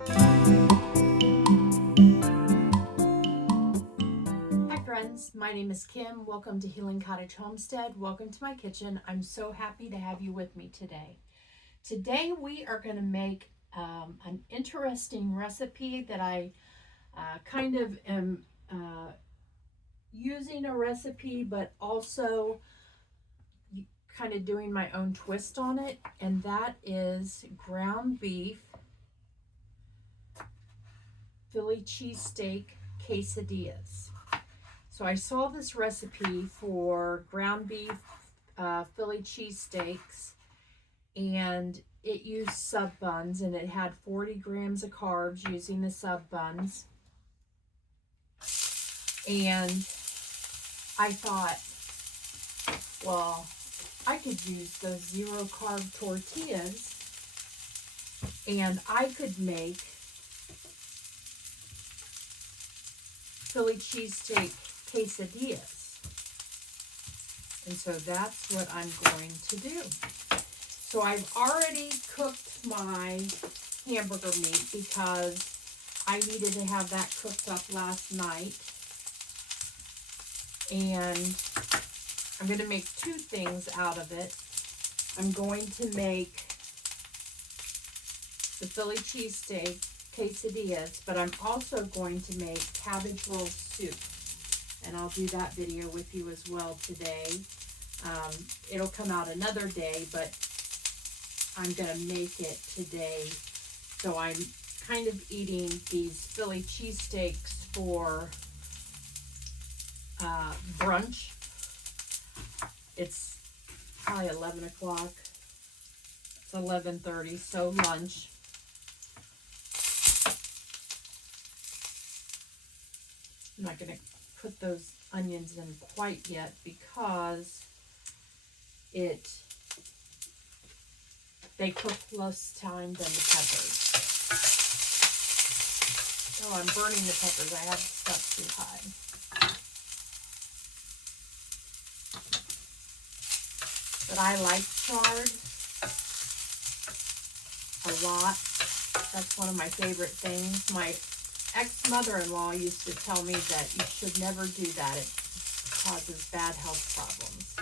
Hi friends, my name is Kim. Welcome to Healing Cottage Homestead. Welcome to my kitchen. I'm so happy to have you with me today. Today we are going to make an interesting recipe that I kind of am using a recipe, but also kind of doing my own twist on it, and that is ground beef Philly cheesesteak quesadillas. So I saw this recipe for ground beef Philly cheesesteaks, and it used sub buns, and it had 40 grams of carbs using the sub buns. And I thought, well, I could use those zero carb tortillas, and I could make Philly cheesesteak quesadillas. And so that's what I'm going to do. So I've already cooked my hamburger meat because I needed to have that cooked up last night. And I'm going to make two things out of it. I'm going to make the Philly cheesesteak quesadillas, but I'm also going to make cabbage roll soup. And I'll do that video with you as well today. It'll come out another day, but I'm going to make it today. So I'm kind of eating these Philly cheesesteaks for brunch. It's probably 11 o'clock. It's 11:30, so lunch. I'm not going to put those onions in quite yet because they cook less time than the peppers. Oh, I'm burning the peppers. I have stuff too high. But I like chard a lot. That's one of my favorite things. My ex-mother-in-law used to tell me that you should never do that. It causes bad health problems.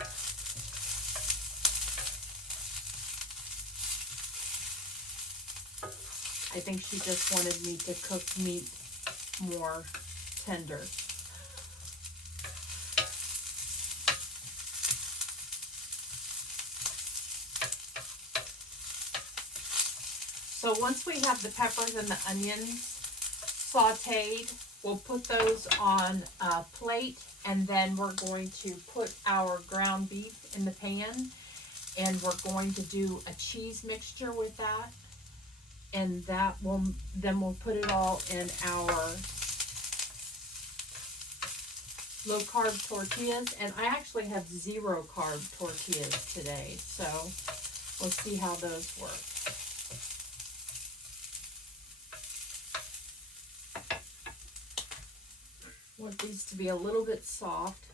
I think she just wanted me to cook meat more tender. So once we have the peppers and the onions sauteed, we'll put those on a plate, and then we're going to put our ground beef in the pan, and we're going to do a cheese mixture with that, and then we'll put it all in our low carb tortillas. And I actually have zero carb tortillas today, so we'll see how those work. Want these to be a little bit soft.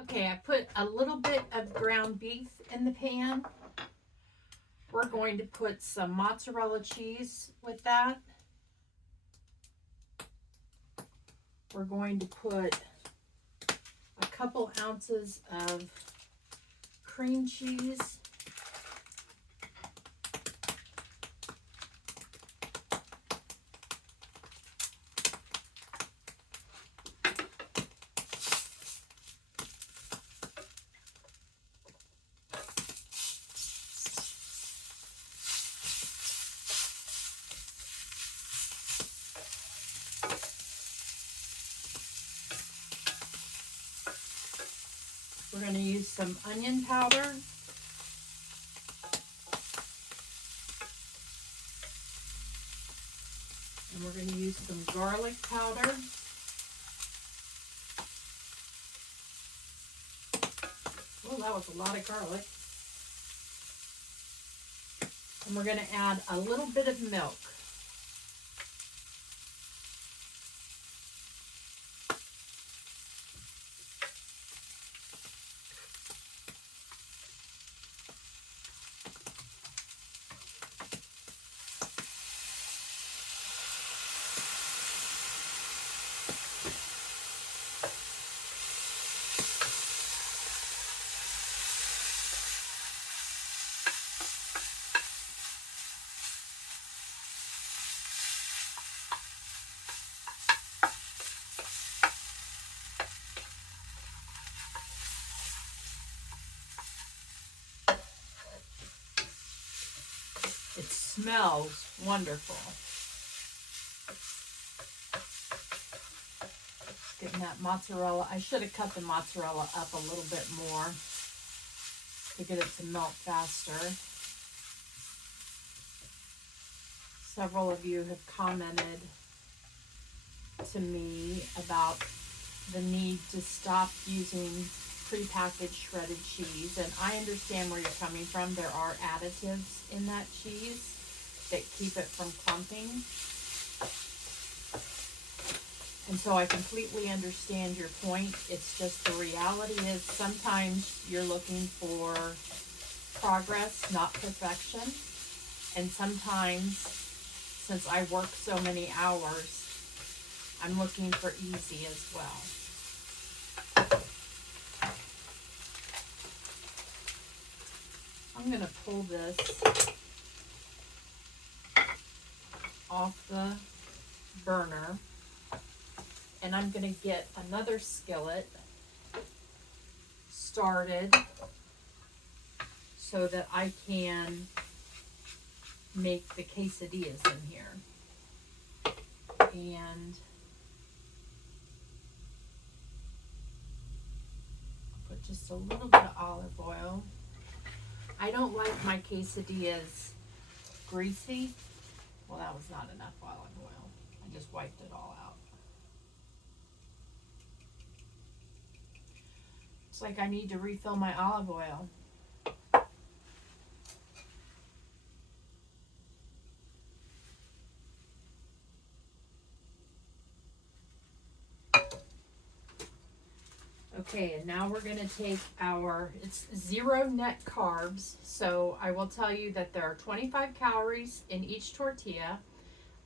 Okay, I put a little bit of ground beef in the pan. We're going to put some mozzarella cheese with that. We're going to put a couple ounces of cream cheese. We're going to use some onion powder. And we're going to use some garlic powder. Oh, that was a lot of garlic. And we're going to add a little bit of milk. It smells wonderful. Getting that mozzarella. I should have cut the mozzarella up a little bit more to get it to melt faster. Several of you have commented to me about the need to stop using prepackaged shredded cheese, and I understand where you're coming from. There are additives in that cheese that keep it from clumping, and so I completely understand your point. It's just the reality is sometimes you're looking for progress, not perfection, and sometimes, since I work so many hours, I'm looking for easy as well. I'm going to pull this off the burner, and I'm going to get another skillet started so that I can make the quesadillas in here. And I'll put just a little bit of olive oil. I don't like my quesadillas greasy. Well, that was not enough olive oil. I just wiped it all out. It's like I need to refill my olive oil. Okay, and now we're going to take it's 0 net carbs, so I will tell you that there are 25 calories in each tortilla,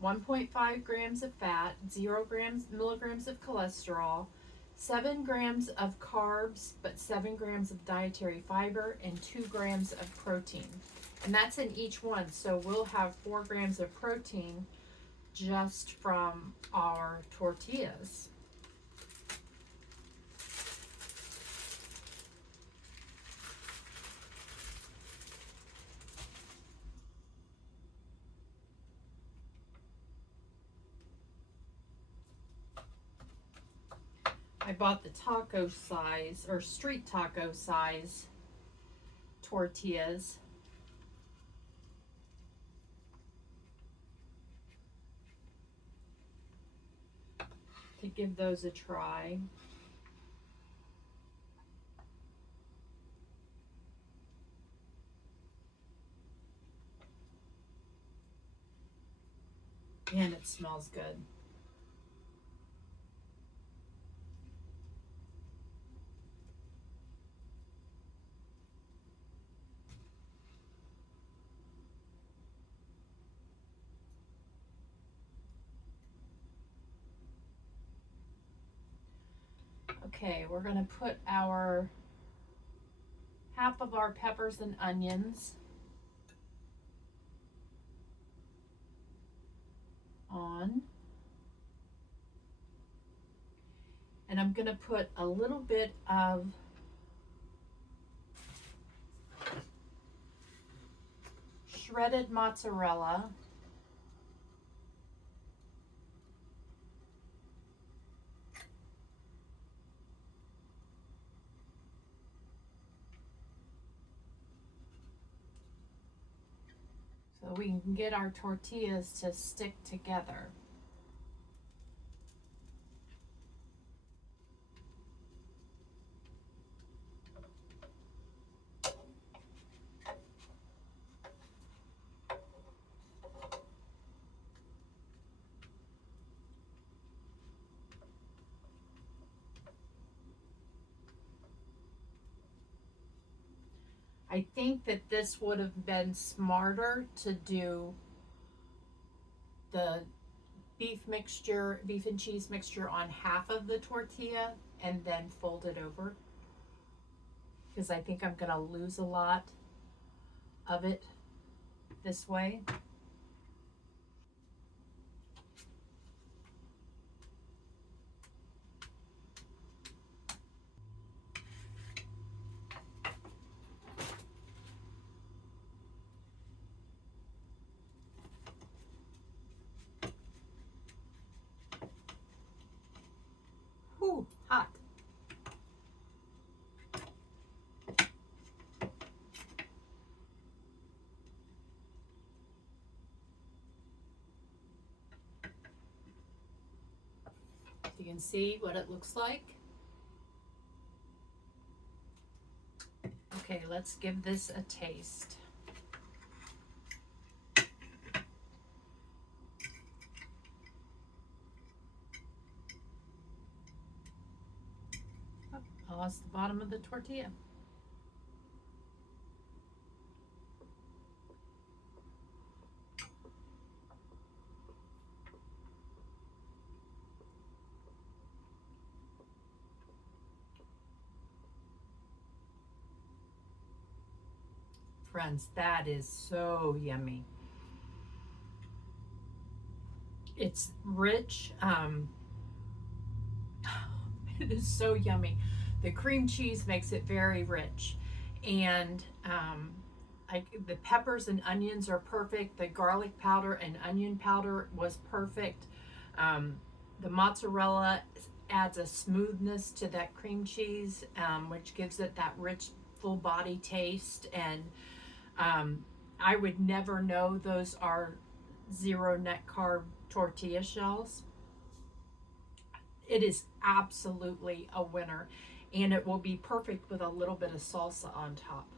1.5 grams of fat, 0 milligrams of cholesterol, 7 grams of carbs, but 7 grams of dietary fiber, and 2 grams of protein. And that's in each one, so we'll have 4 grams of protein just from our tortillas. I bought the taco size or street taco size tortillas. To give those a try. And it smells good. Okay, we're going to put our half of our peppers and onions on. And I'm going to put a little bit of shredded mozzarella. So we can get our tortillas to stick together. I think that this would have been smarter to do the beef and cheese mixture on half of the tortilla and then fold it over, because I think I'm gonna lose a lot of it this way. Whew, hot. You can see what it looks like. Okay, let's give this a taste. Oh, I lost the bottom of the tortilla. Friends, that is so yummy. It's rich. It is so yummy. The cream cheese makes it very rich, and the peppers and onions are perfect. The garlic powder and onion powder was perfect. The mozzarella adds a smoothness to that cream cheese, which gives it that rich, full body taste. And I would never know those are zero net carb tortilla shells. It is absolutely a winner, and it will be perfect with a little bit of salsa on top.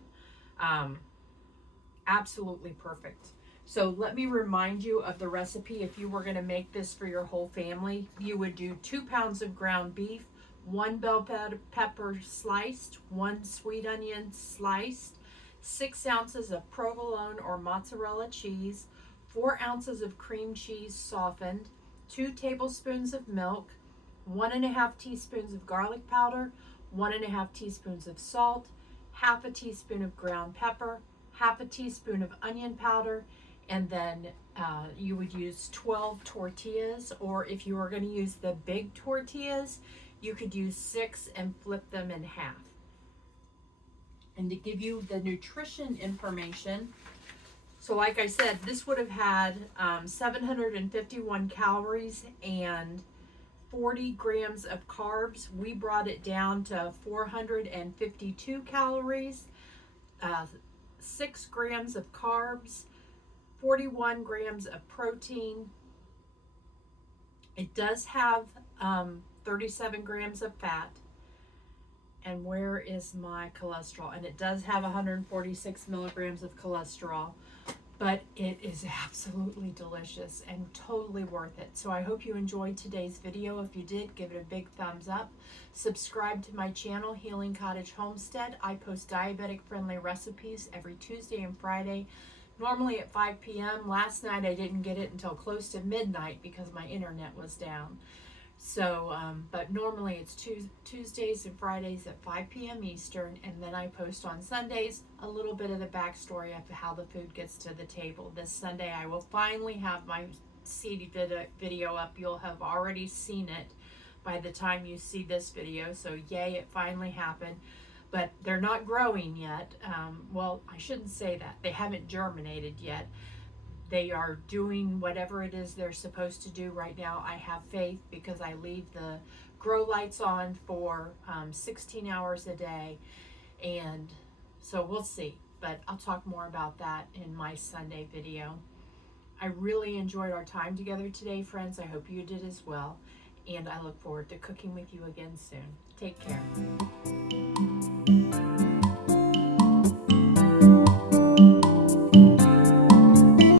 Absolutely perfect. So let me remind you of the recipe. If you were going to make this for your whole family, you would do 2 pounds of ground beef, 1 bell pepper sliced, 1 sweet onion sliced, 6 ounces of provolone or mozzarella cheese, 4 ounces of cream cheese softened, 2 tablespoons of milk, 1.5 teaspoons of garlic powder, 1.5 teaspoons of salt, half a teaspoon of ground pepper, half a teaspoon of onion powder, and then you would use 12 tortillas, or if you were going to use the big tortillas, you could use 6 and flip them in half. And to give you the nutrition information, so like I said, this would have had 751 calories and 40 grams of carbs. We brought it down to 452 calories, 6 grams of carbs, 41 grams of protein. It does have 37 grams of fat. And where is my cholesterol? And it does have 146 milligrams of cholesterol, but it is absolutely delicious and totally worth it. So I hope you enjoyed today's video. If you did, give it a big thumbs up. Subscribe to my channel, Healing Cottage Homestead. I post diabetic friendly recipes every Tuesday and Friday, normally at 5 p.m. Last night I didn't get it until close to midnight because my internet was down. So, but normally it's Tuesdays and Fridays at 5 p.m. Eastern, and then I post on Sundays a little bit of the backstory of how the food gets to the table. This Sunday I will finally have my seed video up. You'll have already seen it by the time you see this video, so yay, it finally happened. But they're not growing yet. Well, I shouldn't say that. They haven't germinated yet. They are doing whatever it is they're supposed to do right now. I have faith because I leave the grow lights on for 16 hours a day. And so we'll see. But I'll talk more about that in my Sunday video. I really enjoyed our time together today, friends. I hope you did as well. And I look forward to cooking with you again soon. Take care.